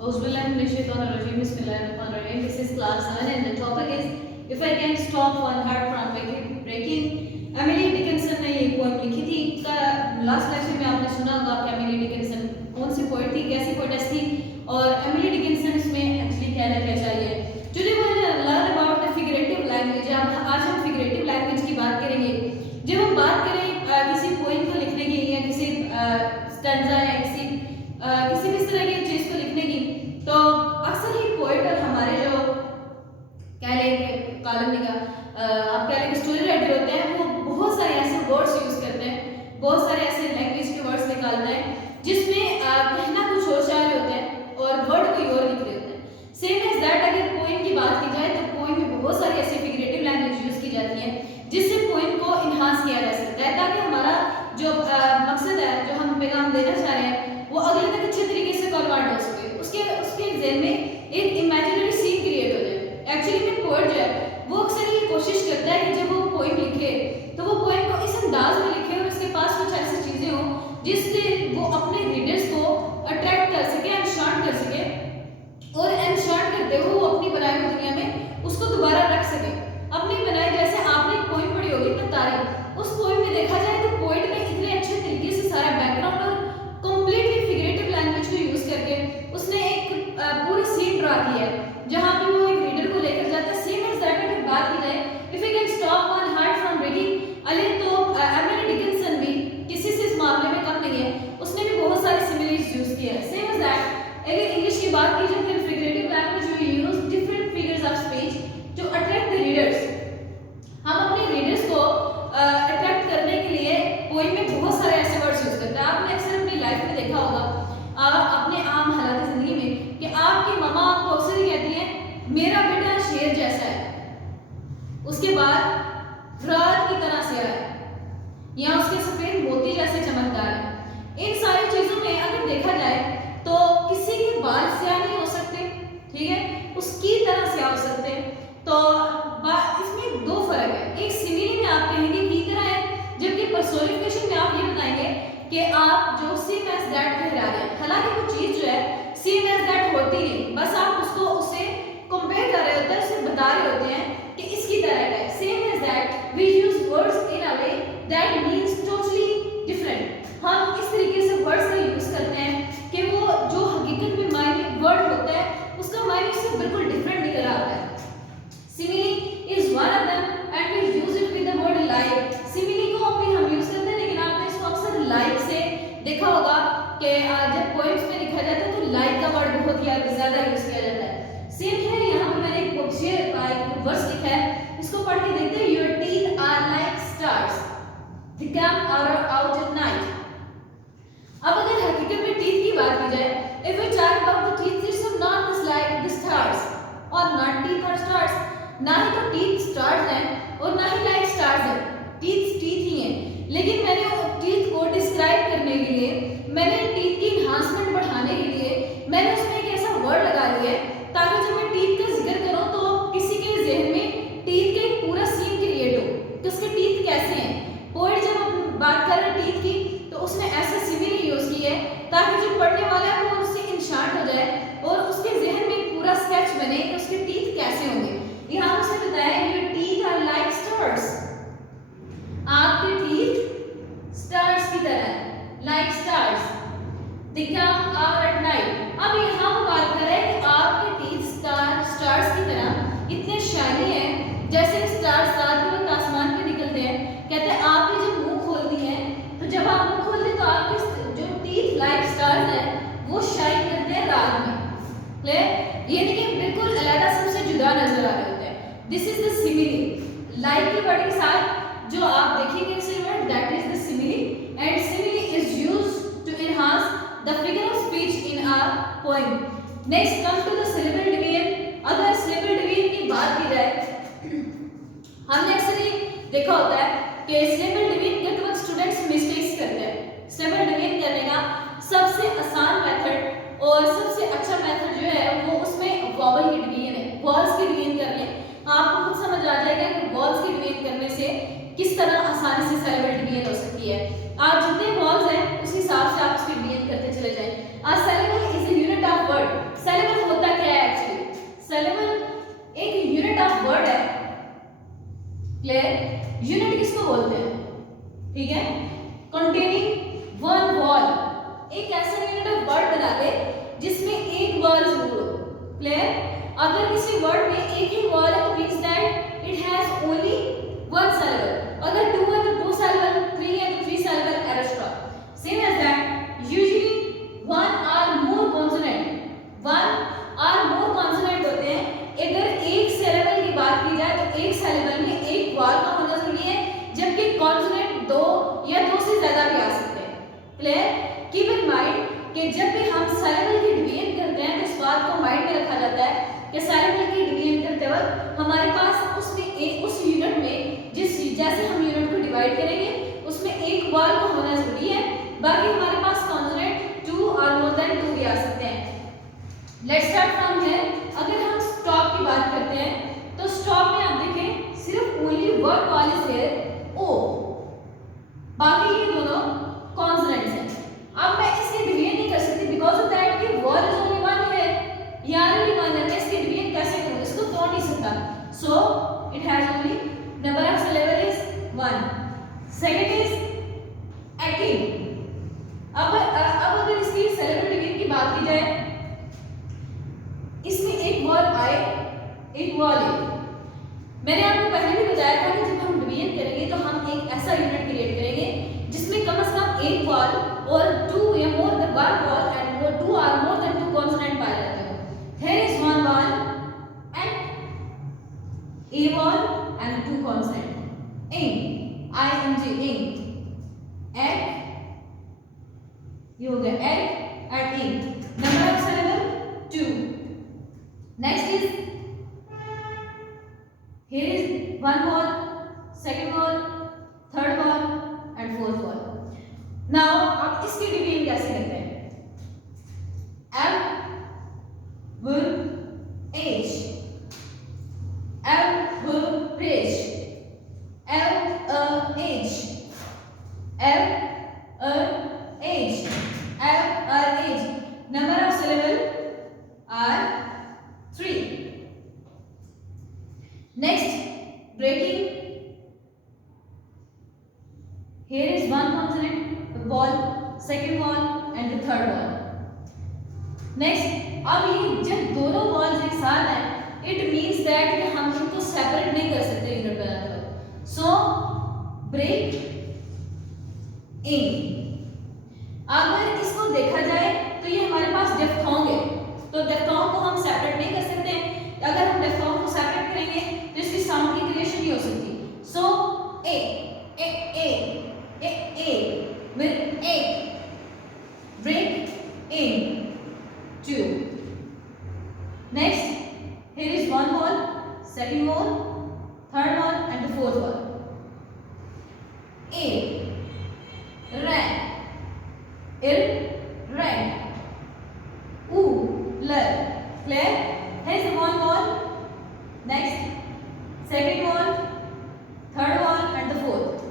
Bismillahirrahmanirrahim. This is class 7 and the topic is If I Can Stop One Heart from Breaking. Emily Dickinson ने ये poem लिखी थी। Last lecture में आपने सुना होगा कि एमिली डिकिंसन कौन सी पोएट थी, कैसी पोएटेस थी और एमिली डिकिंसन इसमें एक्चुअली कहना क्या चाहिए। Today we will learn about the figurative language. आज हम फिगरेटिव लैंग्वेज की बात करेंगे। जब हम बात करें किसी पोएम को लिखने की या किसी स्टैंजा या किसी भी इस तरह की चीज़ को लिखने की, तो अक्सर ही पोएट और हमारे जो कह लें कॉलम निगाह आप कह लें कि स्टोरी राइटर होते हैं, वो बहुत सारे ऐसे वर्ड्स यूज़ करते हैं, बहुत सारे ऐसे लैंग्वेज के वर्ड्स निकालते हैं जिसमें कहना कुछ और चाह रहे होते हैं और वर्ड कोई और लिख रहे होते हैं। सेम एज दैट अगर पोएम की बात की जाए तो पोएम में बहुत सारी ऐसी फिगरेटिव लैंग्वेज यूज़ की जाती है जिससे पोएम को इन्हांस किया जा सकता है, ताकि हमारा जो मकसद है, जो हम पैगाम देना चाह रहे हैं, वो अगले तक अच्छे तरीके से कन्वर्ट हो सके। उसके ज़हन में एक इमेजिनरी सीन क्रिएट हो जाए। एक्चुअली में पोएट जो है वो अक्सर ये कोशिश करता है कि जब वो पोएम लिखे तो वो पोएम को इस अंदाज में लिखे और उसके पास कुछ ऐसी चीज़ें हों जिससे वो अपने रीडर्स को अट्रैक्ट कर सके, एनशांट कर सके और एनशांट करते हुए वो अपनी बनाई हुई दुनिया में उसको दोबारा रख सके। अपनी बनाई, जैसे आपने एक पोएम पढ़ी होगी तारे, उस पोएम में देखा जाए तो पोएट ने इतने अच्छे तरीके से सारा बैकग्राउंड और कंप्लीटली फिगरेटिव लैंग्वेज को यूज़ करके उसने एक पूरी सीन ड्रा की है जहाँ पे वो एक रीडर को लेकर जाता है। सेम एज दैट अगर बात की जाए if you can stop one heart from breaking, अले तो एमिली डिकिंसन भी किसी से इस मामले में कम नहीं है, उसने भी बहुत सारे सिमिलर्स यूज़ किए हैं। सेम एज दैट अगर इंग्लिश की बात की जाए तो figurative language we use different figures of speech to attract the readers. हम अपने रीडर्स को अट्रैक्ट करने के लिए पोएम में बहुत सारे ऐसे वर्ड्स यूज़ करते हैं। आपने अक्सर अपनी लाइफ में देखा होगा, अपने आम हालात ज़िंदगी में, कि आपकी मम्मा आपको अक्सर ही कहती हैं मेरा बेटा शेर जैसा है, उसके बाद रात की तरह से है या उसके सफ़ेद मोती जैसे चमकदार है। इन सारी चीज़ों में अगर देखा जाए तो किसी के बाल स्याह नहीं हो सकते, ठीक है, उसकी तरह स्याह हो सकते हैं। तो इसमें दो फर्क है, एक सिमिली में आप कहेंगे की तरह है, जबकि पर्सोनिफिकेशन में आप ये बताएंगे कि आप जो सेम एज दैट कह रहे हैं। हालांकि वो चीज़ जो है सेम एज दैट होती नहीं, बस आप उसको उससे कंपेयर कर रहे होते हैं, उसे बता रहे होते हैं कि इसकी तरह है। Same as that we use words in a way that means totally different. हम इस तरीके से वर्ड्स का यूज करते हैं कि वो जो हकीकत में मायने वर्ड होता है उसका मायने उससे बिल्कुल डिफरेंट निकल आता है। Simile is one of them and we use it with the word like. Simile को भी हम यूज करते हैं, लेकिन आपने इसको अक्सर लाइक से देखा होगा कि जब पोएम्स में लिखा जाता है तो लाइक का वर्ड बहुत ही ज़्यादा यूज किया जाता है। सेम है, यहाँ पे मैंने एक वर्स लिखा है, इसको पढ़ के देखते हैं। Your teeth are like stars, they come out at night. अब अगर हकीकत में टीथ की बात की जाए, if we talk about the teeth, it's not like the stars और नॉट टीथ और स्टार्स। ना ही तो टीथ स्टार्स हैं और ना ही लाइक स्टार्स हैं, टीथ ही हैं। लेकिन मैंने टीथ को डिस्क्राइब करने के लिए, मैंने टीथ की इन्हांसमेंट बढ़ाने के लिए मैंने उसमें एक ऐसा वर्ड लगा लिया है ताकि जब मैं टीथ का जिक्र करूं तो किसी के ज़हन में टीथ का एक पूरा सीन क्रिएट हो कि उसके टीथ कैसे हैं। पोएट जब बात कर रहे हैं टीथ की तो उसने ऐसा सिमिली यूज़ की है ताकि जो पढ़ने वाला है वो उससे इंशांट हो जाए और उसके ज़हन में एक पूरा स्केच बने कि उसके टीथ कैसे होंगे। यहाँ उसने बताया your teeth are like stars, आपके टीथ स्टार्स की तरह है, like stars, they come out at night. अब यहाँ हम बात कर रहे हैं कि आपके टीथ स्टार्स की तरह इतने शाइनी हैं जैसे स्टार्स रात के वक्त आसमान पे निकलते हैं। कहते हैं आपने जब मुंह खोलती हैं तो जब आप मुंह खोलते हैं तो आपके जो टीथ लाइक स्टार्स हैं वो शाइन करते हैं रात में, क्लियर, यानी कि बिल्कुल अलग सबसे जुदा नजर आ रहे होते हैं। This is the simile. Like के वर्ड के साथ जो आप देखेंगे that is the simile and simile is used to enhance the figure of speech in a poem. Next come to the syllable division. अगर syllable division की बात की जाए, हमने अक्सर ही देखा होता है कि syllable division करते वक्त स्टूडेंट्स मिस्टेक्स करते हैं। syllable division करने का सबसे आसान मेथड और सबसे अच्छा मेथड जो है वो उसमें वॉवल की डिवीजन है, वॉल्स की डिवीजन करनी है। आपको खुद समझ आ जाएगा कि वॉल्स की डिवीजन करने से किस तरह आसानी से syllable division हो सकती है। आप जितने वॉल्स हैं उस हिसाब से आप उसकी डिवीजन करते चले जाएं। A syllable is a unit of word. ठीक है, containing one wall, एक ऐसा यूनिट ऑफ वर्ड बना ले जिसमें एक वॉल जरूर हो। क्लियर? अगर किसी वर्ड में एक ही वॉल है तो means that it has only one syllable, अगर टू है तो टू syllable, थ्री है तो three syllable, etcetera. Same as that usually one or more consonant होते हैं। अगर एक syllable की बात की जाए तो एक syllable में एक वॉल का होना जरूरी है, जबकि कॉन्सोनेंट दो या दो से ज्यादा भी आ सकते हैं। क्लियर? कीप इन माइंड कि जब भी हम syllable की डिवीजन करते हैं तो इस बात को माइंड में रखा जाता है कि syllable की डिवीजन करते वक्त हमारे पास उसमें उस यूनिट में जैसे हम यूनिट को डिवाइड करेंगे उसमें एक वॉल का होना जरूरी है, बाकी हमारे पास कॉन्सोनेंट टू और मोर देन टू भी आ सकते हैं। Let's start from here. अगर हम स्टॉप की बात करते हैं तो स्टॉप में आप देखें सिर्फ only one vowel is here, O, बाकी ये दोनों कॉन्सोनेंट्स हैं। अब मैं इसकी डिवीजन नहीं कर सकती बिकॉज़ ऑफ दैट कि वॉल इज ओनली वन है, यार ओनली वन है, मैं इसकी डिवीजन कैसे करूं? इसको तोड़ नहीं सकता। So it has only number of syllable is 1. Second is acting. अब अगर इसकी syllable डिवीजन की बात की जाए, इसमें एक वॉल आए एक वॉल है। मैंने आपको पहले भी बताया था कि जब हम डिवीजन करेंगे तो हम एक ऐसा यूनिट क्रिएट करेंगे जिसमें कम से कम एक वॉल और टू या more than one vowel and वो two are more than two consonant पाए जाते हो। Here is one vowel and a wall and two consonant. ing, ing, ing, egg, ये हो गया egg and ing. Number of syllable 2. Next is here is one wall, second wall, third wall and fourth wall. Now आप इसकी division कैसे करते हैं? average, average, average, average, average. Number of syllable are 3. Next, breaking. Here is one consonant, the wall, second wall and the third wall. Next, अब ये जब दोनों walls एक साथ हैं इट मीन्स दैट कि हम इनको सेपरेट नहीं कर सकते यूनिट बनाते हुए। So break in. अगर इसको देखा जाए तो ये हमारे पास डिफ्थोंग है, तो डिफ्थोंग को हम सेपरेट नहीं कर सकते। अगर हम डिफ्थोंग को सेपरेट करेंगे तो इसकी साउंड की क्रिएशन नहीं हो सकती। So a a a a a with a, break in 2. Next, here is one wall, second wall, third wall and the fourth wall. A, ran, ran, ler. Clear? Here is one wall. Next, second wall, third wall and the fourth.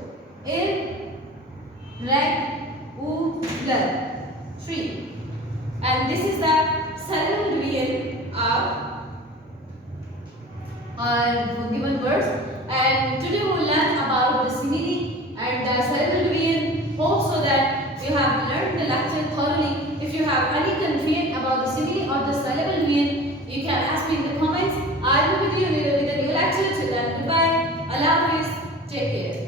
Ler. 3. And this is the syllable division of given words. And today we will learn about the simile and the syllable division. Hope so that you have learned the lecture thoroughly. If you have any confusion about the simile or the syllable division, you can ask me in the comments. I will be with you with a new lecture. Till then, goodbye. Allah Hafiz. Take care.